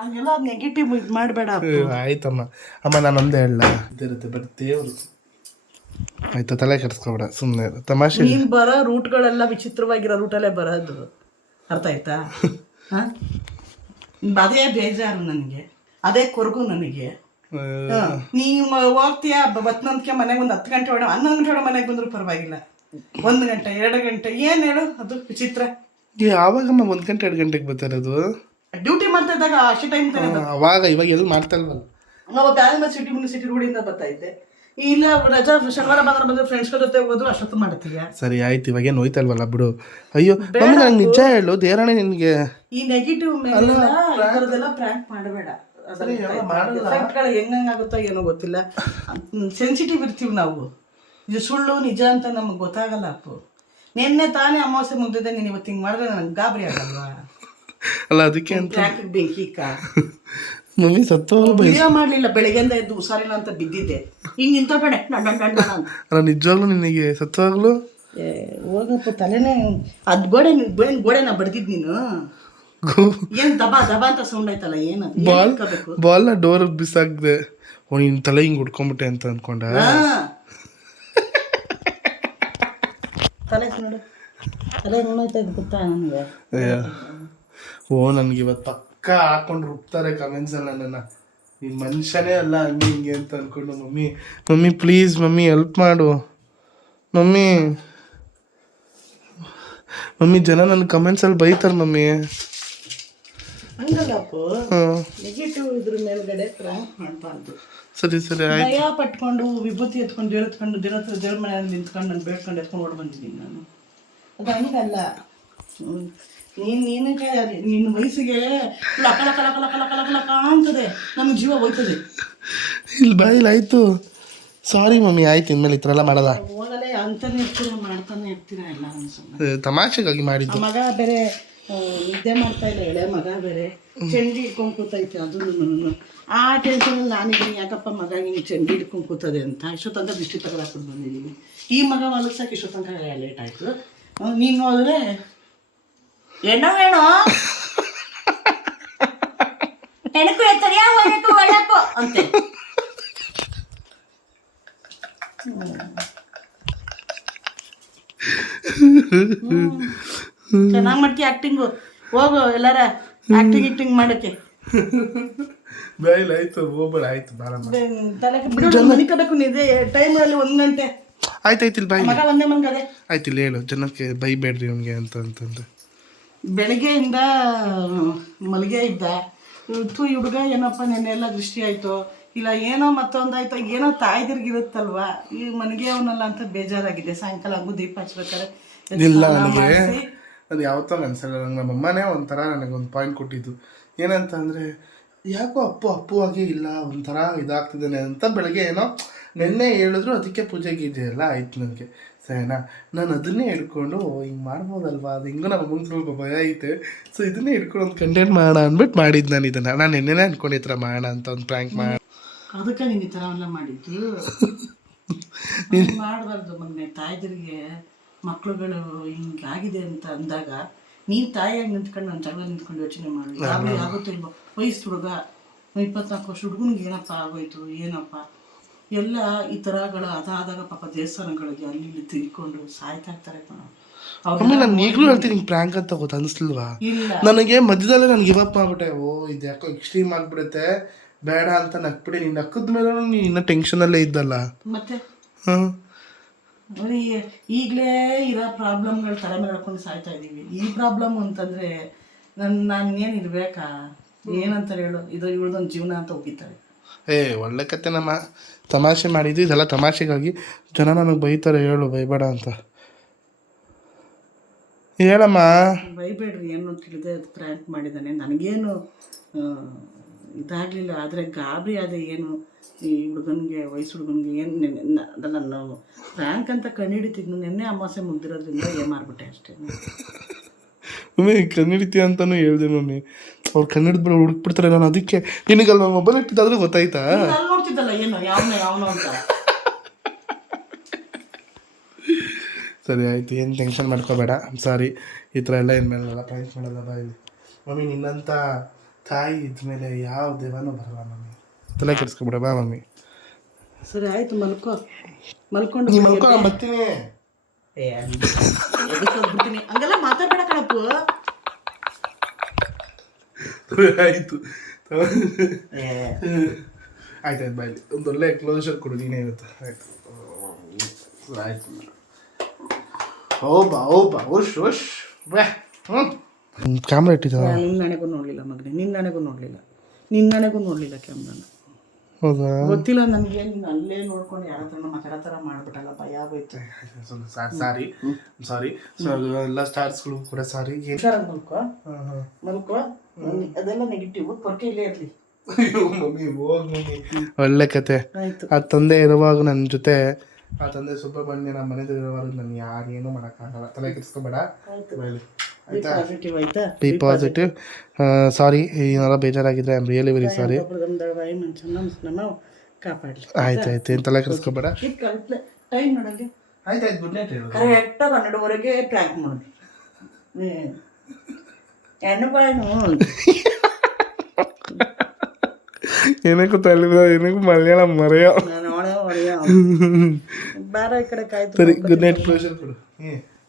ಹಂಗೆಲ್ಲ ನೆಗೆಟಿವ್ ಇದು ಮಾಡಬೇಡ. ಆಯ್ತಮ್ಮ. ಅಮ್ಮ ನಾನು ಒಂದೇ ಹೇಳ ಇದಿರುತ್ತೆ ಬಟ್ ದೇವರು ಆಯ್ತಾ, ತಲೆ ಕೆಡಿಸ್ಕೊಬೇಡ, ಸುಮ್ಮನೆ ತಮಾಷೆ. ನೀನು ಬರೋ ರೂಟ್ಗಳೆಲ್ಲ ವಿಚಿತ್ರವಾಗಿರೋ ರೂಟಲ್ಲೇ ಬರೋದು, ಅರ್ಥ ಆಯ್ತಾ? ಹಾಂ, ಅದೇ ಬೇಜಾರು ನನಗೆ, ಅದೇ ಕೊರಗು ನನಗೆ. ನೀವು ಹೋಗ್ತೀಯಾ ಬತ್ನಂತಕ್ಕೆ ಮನೆಗೆ ಒಂದು 10 ಗಂಟೆ ಒಳಗೆ 11 ಗಂಟೆ ಒಳಗೆ ಮನೆಗೆ ಬಂದರೂ ಪರವಾಗಿಲ್ಲ. 1 ಗಂಟೆ 2 ಗಂಟೆ ಏನು ಹೇಳು ಅದು ವಿಚಿತ್ರ. ಯಾವಾಗಮ್ಮ 1 ಗಂಟೆ 2 ಗಂಟೆಗೆ ಬರ್ತಾರೆ ಅದು? ಡ್ಯೂಟಿ ಮಾಡ್ತಾ ಇದ್ದಾಗ ಅಷ್ಟು ಟೈಮ್ ತಾನೆ ಅವಾಗ ಇವಾಗ ಎಲ್ಲಿ ಮಾಡ್ತಾ ಇಲ್ವಲ್ಲ. ನಾವು ಬ್ಯಾಂಗ್ಳೂರ್ ಸಿಟಿ ಮುನ್ಸಿಟಿ ರೋಡಿಂದ ಬರ್ತಾ ಇದ್ದೆ. ಇಲ್ಲ ರಜಾ ಶನಿವಾರ ಭಾನುವಾರ ಬಂದ್ರೆ ಫ್ರೆಂಡ್ಸ್ಗಳ ಜೊತೆ ಹೋದ್ರು ಅಷ್ಟೊತ್ತು ಮಾಡ್ತೀಯ. ಸರಿ ಆಯ್ತು, ಇವಾಗ ಏನು ಹೋಯ್ತಾ ಇಲ್ವಲ್ಲ ಬಿಡು. ಅಯ್ಯೋ ಮಮ್ಮಿ ನಂಗೆ ನಿಜ ಹೇಳು ದೇವರಾಣೆ ನಿನಗೆ ಈ ನೆಗೆಟಿವ್ ಮೇಲೆಲ್ಲ ಪ್ರ್ಯಾಂಕ್ ಮಾಡಬೇಡ. ಎಫೆಕ್ಟ್ಗಳು ಹೆಂಗಾಗುತ್ತೋ ಏನೋ ಗೊತ್ತಿಲ್ಲ. ಸೆನ್ಸಿಟಿವ್ ಇರ್ತೀವಿ ನಾವು. ಇದು ಸುಳ್ಳು ನಿಜ ಅಂತ ನಮಗೆ ಗೊತ್ತಾಗಲ್ಲ ಅಪ್ಪು. ನಿನ್ನೆ ತಾನೇ ಅಮಾವಾಸ್ಯೆ ಮುಗ್ದಿದ್ದೆ, ನೀನು ಇವತ್ತು ಹಿಂಗೆ ಮಾಡಿದ್ರೆ ನನಗೆ ಗಾಬರಿ ಆಗಲ್ವಾ? ಅಲ್ಲ ಅದಕ್ಕೆ ಅಂತ ಬೆಂಕಿ ಮಮ್ಮಿ ಸತ್ತು ವಿಡಿಯೋ ಮಾಡಲಿಲ್ಲ, ಬೆಳಗ್ಗೆಯಿಂದ ಎದ್ದು ಹುಷಾರಿಲ್ಲ ಅಂತ ಬಿದ್ದಿದ್ದೆ. ಹಿಂಗೆ ಇಂಥ ಕಡೆ ಅಲ್ಲ ನಿಜವಾಗ್ಲೂ ನಿನಗೆ ಸತ್ತವಾಗ್ಲು ಹೋಗಪ್ಪ ತಲೆನೇ ಅದು ಗೋಡೆನ ಬಡ್ದಿದ್ ನೀನು. ಏನ್ ದಬಾ ದಬಾ ಅಂತ ಸೌಂಡ್ ಆಯ್ತಲ್ಲ, ಏನು ಬಾಲ್ನ ಡೋರ್ ಬಿಸಾಕ್ದೆ. ಓ ನಿನ್ ತಲೆ ಹಿಂಗ್ ಉಡ್ಕೊಂಬಿಟ್ಟೆ ಅಂತ ಅನ್ಕೊಂಡ. ತಲೆ ನೋಡು, ತಲೆ ನೋಯ್ತಾ ಇದ್ ಗೊತ್ತಾ ನನಗೆ. ಓ ನನ್ಗೆ ಇವತ್ತು ಪಕ್ಕ ಹಾಕೊಂಡು ರುಬ್ತಾರೆ ಕಮೆಂಟ್ಸ್ ಅಲ್ಲಿ ನನ್ನನ್ನು. ನೀನು ಮನುಷ್ಯನೇ ಅಲ್ಲ ಹಂಗೆ ಹಿಂಗೆ ಅಂತ ಅನ್ಕೊಂಡು. Mummy mummy please mummy help ಮಾಡು ಮಮ್ಮಿ. ಮಮ್ಮಿ ಜನ ನನ್ನ ಕಮೆಂಟ್ಸಲ್ಲಿ ಬೈತಾರೆ ಮಮ್ಮಿ. ಹಂಗಲ್ಲಪ್ಪು, ನೆಗೆಟಿವ್ ಇದ್ರ ಮೇಲ್ಗಡೆ ಪ್ರ್ಯಾಂಕ್ ಮಾಡಬಾರ್ದು. ಸರಿ ಸರಿ ಆಯ್ತು. ಭಯ ಪಟ್ಕೊಂಡು ವಿಭೂತಿ ಎತ್ಕೊಂಡು ದೇವ್ರ ಮನೆಯಲ್ಲಿ ನಿಂತ್ಕೊಂಡು ನಾನು ಬೇಡ್ಕೊಂಡು ಎತ್ಕೊಂಡು ಓಡ್ ಬಂದಿದ್ದೀನಿ ನಾನು. ಅದು ಹಂಗಲ್ಲ. ನಿನ್ನ ವಯಸ್ಸಿಗೆ ಲಕ ಲಕ ಲಕ ಲಕ ಲಕ ಲಕ ಲಕ ಅಂತದೆ, ನಮ್ಗೆ ಜೀವ ಹೋಯ್ತದೆ. ಇಲ್ಲಿ ಬಾಯಿಲ್ ಆಯ್ತು. ಸಾರಿ ಮಮ್ಮಿ, ಆಯ್ತು ಇನ್ಮೇಲೆ ಈ ಥರ ಎಲ್ಲ ಮಾಡಲ್ಲ. ಹೋಗಲೇ ಅಂತಾನೆ ಇರ್ತೀರ, ಮಾಡ್ತಾನೆ ಇರ್ತೀರ ಎಲ್ಲ ಅನ್ಸುತ್ತೆ. ತಮಾಷೆಗಾಗಿ ಮಾಡಿದ್ದು. ಮಗ ಬೇರೆ ನಿದ್ದೆ ಮಾಡ್ತಾ ಇಲ್ಲ, ಎಳೆ ಮಗ ಬೇರೆ ಚಂಡಿ ಹಿಡ್ಕೊಂಡು ಕೂತೈತೆ. ಅದು ಆ ಟೆನ್ಷನಲ್ಲಿ ನಾನಿದ್ದೀನಿ, ಯಾಕಪ್ಪ ಮಗ ಹಿಂಗೆ ಚಂಡಿ ಹಿಡ್ಕೊಂಡು ಕೂತದೆ ಅಂತ. ಇಷ್ಟೊತ್ತಂಕ ದೃಷ್ಟಿ ತಗೊಳಕ್ಬಿಟ್ಟು ಬಂದಿದ್ದೀನಿ. ಈ ಮಗ ಮಲಗ್ಸಕ್ಕೆ ಇಷ್ಟೊತ್ತಂಕ ಲೇಟ್ ಆಯಿತು. ನೀನು ಹೋದ್ರೆ ಏನೋ ಏನೋ ಹೆಣಕು ಎತ್ತರಿಯ ಒಣಕು ಒಳಕು ಅಂತೆ. ಚೆನ್ನಾಗಿ ಮಾಡ್ತೀಯ ಆ್ಯಕ್ಟಿಂಗು. ಹೋಗು ಎಲ್ಲಾರ ಆ್ಯಕ್ಟಿಂಗ್ ಮಾಡಕ್ಕೆ. ಬಾಯಿಲ್ ಆಯ್ತು, ಹೋಗ್ಬೇಡ ಆಯ್ತು. ಮನಿಕಬೇಕು ನಿದ್ದೆ ಟೈಮಲ್ಲಿ 1 ಗಂಟೆ ಆಯ್ತಾಯ್ತು. ಇಲ್ಲಿ ಬಾಯಿ ಮಗ ಒಂದೇ ಮನ್ಗದೆ ಆಯ್ತು. ಇಲ್ಲಿ ಹೇಳು ಜನಕ್ಕೆ ಬೈಬೇಡ್ರಿ ಅವ್ನಿಗೆ ಅಂತಂದು. ಬೆಳಗ್ಗೆಯಿಂದ ಮಲ್ಗೆ ಇದ್ದ ಈ ಹುಡುಗ ಏನಪ್ಪ ನೆನ್ನೆಲ್ಲ ದೃಷ್ಟಿ ಆಯಿತು, ಇಲ್ಲ ಏನೋ ಮತ್ತೊಂದಾಯ್ತು, ಏನೋ ತಾಯ್ದಿರ್ಗಿರುತ್ತಲ್ವಾ, ಈ ಮನೆಗೆ ಅವನಲ್ಲ ಅಂತ ಬೇಜಾರಾಗಿದೆ. ಸಾಯಂಕಾಲ ಹಂಗೂ ದೀಪ ಹಚ್ಬೇಕಾರೆ ಇಲ್ಲ ನನಗೆ ಅದು ಯಾವತ್ತೋ ಅನ್ಸಲ್ಲ. ನಂಗೆ ನಮ್ಮಮ್ಮನೇ ಒಂಥರ ನನಗೊಂದು ಪಾಯಿಂಟ್ ಕೊಟ್ಟಿದ್ದು. ಏನಂತ ಅಂದರೆ, ಯಾಕೋ ಅಪ್ಪು ಆಗಿ ಇಲ್ಲ ಒಂಥರ ಇದಾಗ್ತಿದ್ದಾನೆ ಅಂತ. ಬೆಳಗ್ಗೆ ಏನೋ ನೆನ್ನೆ ಹೇಳಿದ್ರು, ಅದಕ್ಕೆ ಪೂಜೆ ಗೀಜೆ ಎಲ್ಲ ಆಯ್ತು ನನಗೆ. ಸರಿನಾ, ನಾನು ಅದನ್ನೇ ಹಿಡ್ಕೊಂಡು ಹಿಂಗೆ ಮಾಡ್ಬೋದಲ್ವಾ, ಅದು ಹಿಂಗೂ ನಮ್ಮ ಅಮ್ಮಂಗೆ ಸ್ವಲ್ಪ ಭಯ ಐತೆ. ಸೊ ಇದನ್ನೇ ಹಿಡ್ಕೊಂಡು ಒಂದು ಕಂಟೆಂಟ್ ಮಾಡೋಣ ಅಂದ್ಬಿಟ್ಟು ಮಾಡಿದ್ದು ನಾನು ಇದನ್ನು. ನಾನು ನೆನ್ನೆನೇ ಅನ್ಕೊಂಡು ಈ ಥರ ಮಾಡೋಣ ಅಂತ ಒಂದು ಪ್ರ್ಯಾಂಕ್ ಮಾಡಿ. ಅದಕ್ಕೆ ನೀನು ಈ ಥರ ಎಲ್ಲ ಮಾಡಿದ್ದು ಮಾಡಬಾರ್ದು ಮಗನೇ. ತಾಯ್ದಿರಿಗೆ ಮಕ್ಳುಗಳು ಹಿಂಗಾಗಿದೆ ಅಂತ ಅಂದಾಗ ನೀನು ತಾಯಿಯಾಗಿ ನಿಂತ್ಕೊಂಡು ನನ್ನ ಜಾಗ ನಿಂತ್ಕೊಂಡು ಯೋಚನೆ ಮಾಡಿ. ಯಾವಾಗ ಆಗುತ್ತೋ ಇಲ್ವೋ, ವಯಸ್ಸು ಹುಡುಗ 24 ವರ್ಷ ಹುಡುಗನಿಗೆ ಏನಪ್ಪ ಆಗೋಯ್ತು ಏನಪ್ಪ ಎಲ್ಲ ಈ ಥರಗಳು ಅದಾದಾಗ ಪಾಪ ದೇವಸ್ಥಾನಗಳಿಗೆ ಅಲ್ಲಿ ಇಲ್ಲಿ ತಿಳ್ಕೊಂಡು ಸಾಯ್ತಾ ಇರ್ತಾರೆ. ನಾನು ಈಗಲೂ ಹೇಳ್ತೀನಿ ಪ್ರ್ಯಾಂಕ್ ಅಂತ ಗೊತ್ತ ಅನಿಸ್ಲಿಲ್ವಾ ನನಗೆ. ಮಧ್ಯದಲ್ಲೇ ನನಗೆ ಗಿವಪ್ ಮಾಡ್ಬಿಟ್ಟೆ. ಓ ಇದು ಯಾಕೋ ಎಕ್ಸ್ಟ್ರೀಮ್ ಆಗಿಬಿಡುತ್ತೆ, ಬೇಡ ಅಂತ ನಕ್ಬಿಡಿ. ನೀನು ನಕ್ಕದ ಮೇಲೆ ನೀನು ಇನ್ನೂ ಟೆನ್ಷನಲ್ಲೇ ಇದ್ದಲ್ಲ ಮತ್ತೆ. ಹಾಂ ಈಗಲೇ ಇರೋ ಪ್ರಾಬ್ಲಮ್ಗಳು ತಲೆ ಮೇಲೆ ಹಾಕೊಂಡು ಸಾಯ್ತಾ ಇದ್ದೀವಿ. ಈ ಪ್ರಾಬ್ಲಮ್ ಅಂತಂದರೆ ನಾನು ಇರಬೇಕಾ ಏನಂತಾರೆ ಹೇಳು. ಇದು ಇವಳದೊಂದು ಜೀವನ ಅಂತ ಹೋಗಿದ್ದಾರೆ. ಒಳ್ಳೆ ಕತೆ. ನಮ್ಮ ತಮಾಷೆ ಮಾಡಿದ್ದು, ಇದೆಲ್ಲ ತಮಾಷೆಗಾಗಿ. ಜನ ನನಗೆ ಬೈತಾರೆ, ಹೇಳು ಬೈಬೇಡ ಅಂತ ಹೇಳಮ್ಮ. ಬೈಬೇಡ್ರಿ, ಏನು ತಿಳಿದೆ ಅದು ಪ್ರ್ಯಾಂಕ್ ಮಾಡಿದ್ದಾನೆ. ನನಗೇನು ಇದಾಗಲಿಲ್ಲ, ಆದರೆ ಗಾಬರಿ ಅದೇ ಏನು ಈ ಹುಡುಗನಿಗೆ, ವಯಸ್ಸು ಹುಡುಗನಿಗೆ ಏನು ನಾನು ಪ್ರ್ಯಾಂಕ್ ಅಂತ ಕಂಡುಹಿಡಿತಿದ್ನು. ನಿನ್ನೆ ಅಮಾವಾಸ್ಯೆ ಮುಗ್ದಿರೋದ್ರಿಂದ ಮಾಡ್ಬಿಟ್ಟೆ ಅಷ್ಟೇ. ಮಮ್ಮಿ ಕಣ್ಣಿಡ್ತೀಯ ಅಂತಲೂ ಹೇಳ್ದೆ ಮಮ್ಮಿ. ಅವ್ರು ಕಣ್ಣಿಡ್ಬಿಟ್ಟು ಹುಡುಕ್ಬಿಡ್ತಾರೆ. ನಾನು ಅದಕ್ಕೆ ನಿನಗಲ್ಲ ನಾನು ಮೊಬೈಲ್ ಇಟ್ಟಿದ್ದಾದ್ರೂ ಗೊತ್ತಾಯ್ತಾ? ನೋಡ್ತಿದ್ದಲ್ಲ ಏನು ಯಾವನೋ ಅಂತ. ಸರಿ ಆಯಿತು, ಏನು ಟೆನ್ಷನ್ ಮಾಡ್ಕೋಬೇಡ. ಸಾರಿ, ಈ ಥರ ಎಲ್ಲ ಇನ್ಮೇಲೆಲ್ಲ ಪ್ರ್ಯಾಂಕ್ ಮಾಡಲ್ಲ. ಬಾಯಿ ಮಮ್ಮಿ, ನಿನ್ನಂಥ ತಾಯಿ ಇದ್ಮೇಲೆ ಯಾವ ದೇವನೂ ಬರಲ್ಲ ಮಮ್ಮಿ. ತಲೆ ಕೆಡಿಸ್ಕೊಬಿಡ ಬಾ ಮಮ್ಮಿ. ಸರಿ ಆಯಿತು, ಮಲ್ಕೊಂಡು ನೀನು ಮಲ್ಕೊ, ನಾನು ಬರ್ತೀನಿ. ಬಿಡ್ತೀನಿ ಹಂಗೆಲ್ಲ ಮಾತಾಡ್ಬೇಡ ಕಣಪ್ಪು. ಆಯಿತು ಆಯ್ತಾಯ್ತು, ಬಾಯ್ಲಿ ಒಂದು ಒಳ್ಳೆ ಕ್ಲೋಸರ್ ಕೊಡು ನೀನೇ ಇರುತ್ತೆ. ಆಯಿತು ಆಯಿತು. ಉಶ್ ಉಶ್ ಕ್ಯಾಮ್ರಾ ಇಟ್ಟಿದ್ದಾವ. ನಿನ್ನಣೆಗೂ ನೋಡಲಿಲ್ಲ ಮಗನೇ, ನಿನ್ನಣೆಗೂ ನೋಡಲಿಲ್ಲ, ನಿನ್ನಣೆಗೂ ನೋಡಲಿಲ್ಲ ಕ್ಯಾಮ್ರಾನ. ಹೌದಾ? ಗೊತ್ತಿಲ್ಲ ನನಗೆ, ನೀನು ಅಲ್ಲೇ ನೋಡ್ಕೊಂಡು ಯಾರ ಹತ್ರ ಮಾತಾಡೋ ಥರ ಮಾಡ್ಬಿಟ್ಟಲ್ಲ, ಭಯ ಆಗೋಯ್ತು. ಸಾರಿ ಸೊ ಎಲ್ಲ ಸ್ಟಾರ್ಸ್ಗಳು ಕೂಡ ಸಾರಿ. ಹುಷಾರಾಗಿ ಮಲ್ಕೋ, ಅದೆಲ್ಲ ನೆಗೆಟಿವ್, ಪೊರ್ಕೆ ಇಲ್ಲೇ ಇರಲಿ. ಮಮ್ಮಿ ಹೋಗ್ ಮಮ್ಮಿ. ಒಳ್ಳೆ ಕತೆ. ಆಯ್ತು. ಆ ತಂದೆ ಇರುವಾಗ ನನ್ನ ಜೊತೆ, ಆ ತಂದೆ ಸುಬ್ರಹ್ಮಣ್ಯ ನಮ್ಮ ಮನೆ ಇರುವಾಗ ನಾನು ಯಾರೇನು ಮಾಡೋಕ್ಕಾಗಲ್ಲ. ತಲೆ ಕೆಡಿಸ್ಕೊಬೇಡ. ಆಯ್ತಾ? ಪಾಸಿಟಿವ್ ಆಯ್ತಾ? B positive. ಸಾರಿ, ಏನಾರ ಬೇಜಾರಾಗಿದ್ರೆ I am really very sorry. ಕಾಪಾಡಲಿ. ಆಯ್ತು ಏನು ತಲೆ ಕೆಡಿಸ್ಕೊಬೇಡ. ಟೈಮ್ ನೋಡಲ್ಲಿ. ಆಯ್ತು ಗುಡ್ ನೈಟ್ ಹೇಳು. ಕರೆಕ್ಟಾಗಿ 12ವರೆಗೆ ಪ್ಲ್ಯಾಕ್ ಮಾಡಿ. ಹೆಣ್ಣು ಬಾಯ್ನು ಏನಕ್ಕೂ ತಲೆ, ಏನಕ್ಕೂ ಮಲಯಾಳಂ ಮರೆಯೋ. ನಾನು ಹೊಡೆಯ ಬೇರೆ ಈ ಕಡೆ ಕಾಯ್ತು. ಸರಿ, ಗುಡ್ ನೈಟ್ ಕ್ಲೋಸರ್ ಕೊಡು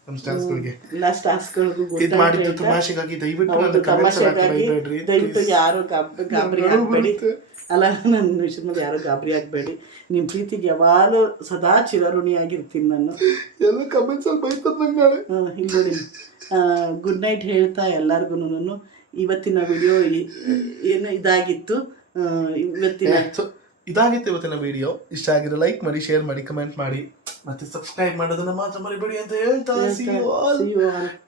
ನಮ್ಮ ಸ್ಟಾರ್ಸ್ಗಳಿಗೆ. ಎಲ್ಲ ಸ್ಟಾರ್ಸ್ಗಳಿಗೂ ಇದು ಮಾಡಿದ್ದು ತಮಾಷೆಗಾಗಿ ದಯವಿಟ್ಟು ದಯವಿಟ್ಟು ಯಾರು ಗಾಬರಿ ಆಗಬೇಡಿ. ಅಲ್ಲ, ನನ್ನ ವಿಷಯದಲ್ಲಿ ಯಾರು ಗಾಬರಿ ಆಗಬೇಡಿ. ನಿಮ್ಮ ಪ್ರೀತಿಗೆ ಯಾವಾಗಲೂ ಸದಾ ಚಿರಋಣಿಯಾಗಿರ್ತೀನಿ ನಾನು. ಎಲ್ಲ ಕಮೆಂಟ್ಸಲ್ಲಿ ಬೈತದ ನಾಳೆ. ಇಲ್ಲಿ ನೋಡಿ, ಗುಡ್ ನೈಟ್ ಹೇಳ್ತಾ ಎಲ್ಲರಿಗೂ ಇವತ್ತಿನ ವಿಡಿಯೋ ಏನು ಇದಾಗಿತ್ತು. ಇದಾಗಿತ್ತು ಇವತ್ತಿನ ವಿಡಿಯೋ. ಇಷ್ಟ ಆಗಿದ್ರೆ ಲೈಕ್ ಮಾಡಿ, ಶೇರ್ ಮಾಡಿ, ಕಮೆಂಟ್ ಮಾಡಿ, ಮತ್ತೆ ಸಬ್ಸ್ಕ್ರೈಬ್ ಮಾಡೋದನ್ನ ಮಾತ್ರ ಮರಿಬೇಡಿ ಅಂತ ಹೇಳ್ತಾ see you all.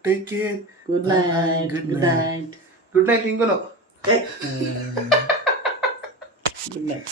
Take care. Good night. Good night. Good night, Lingono. Good night.